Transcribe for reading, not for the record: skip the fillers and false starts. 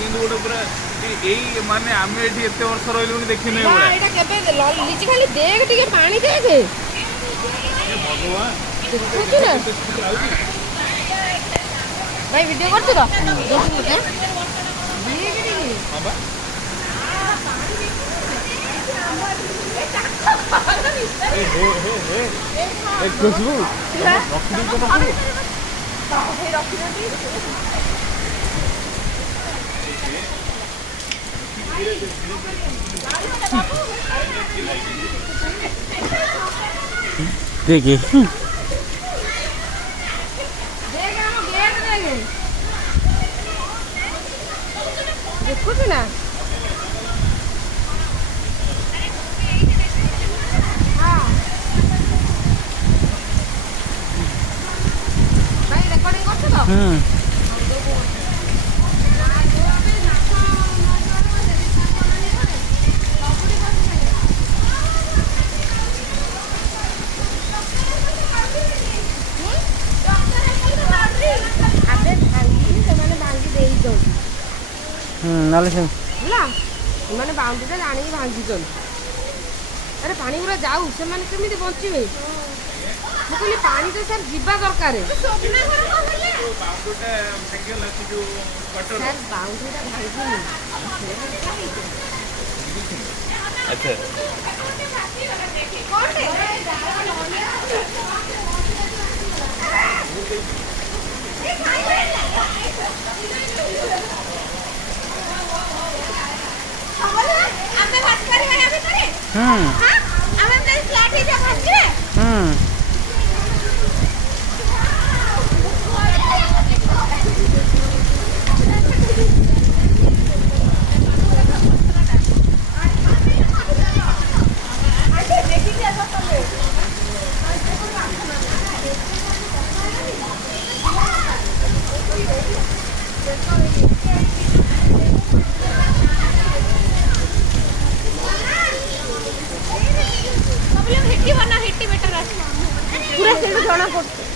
କିନ୍ତୁ ଗୋଟେ ପୁରା ଏଇ ମାନେ ଆମେ ଏଠି ଏତେ ବର୍ଷ ରହିଲୁଣି ଦେଖିନୁ ଏଇଭଳିଆ। ଏଇଟା କେବେ ଲିଚି ଖାଲି ଦେଖ ଟିକେ ପାଣି ଦେଖେ ଭଗବାନ ଦେଖୁଛୁ ନା ଭାଇ ଭିଡ଼ିଓ କରୁଛୁ ତ खुशबू देखिए देखुଛୁ ନା ଭାଇ ରେକର୍ଡିଂ କରୁଛୁ ତ नाले से ହେଲା ସେମାନେ ବାଉଣ୍ଡ୍ରିଟା ଜାଣିକି ଭାଙ୍ଗିଛନ୍ତି। ଆରେ ପାଣି ଗୁରା ଯାଉ ସେମାନେ କେମିତି ବଞ୍ଚିବେ? ମୁଁ କହିଲି ପାଣି ତ ସାର୍ ଯିବା ଦରକାର। ସାର୍ ବାଉଣ୍ଡ୍ରିଟା ଭାଙ୍ଗିନି। अच्छा ପୁରା ସେଇଠୁ ଜଣା ପଡୁଛି।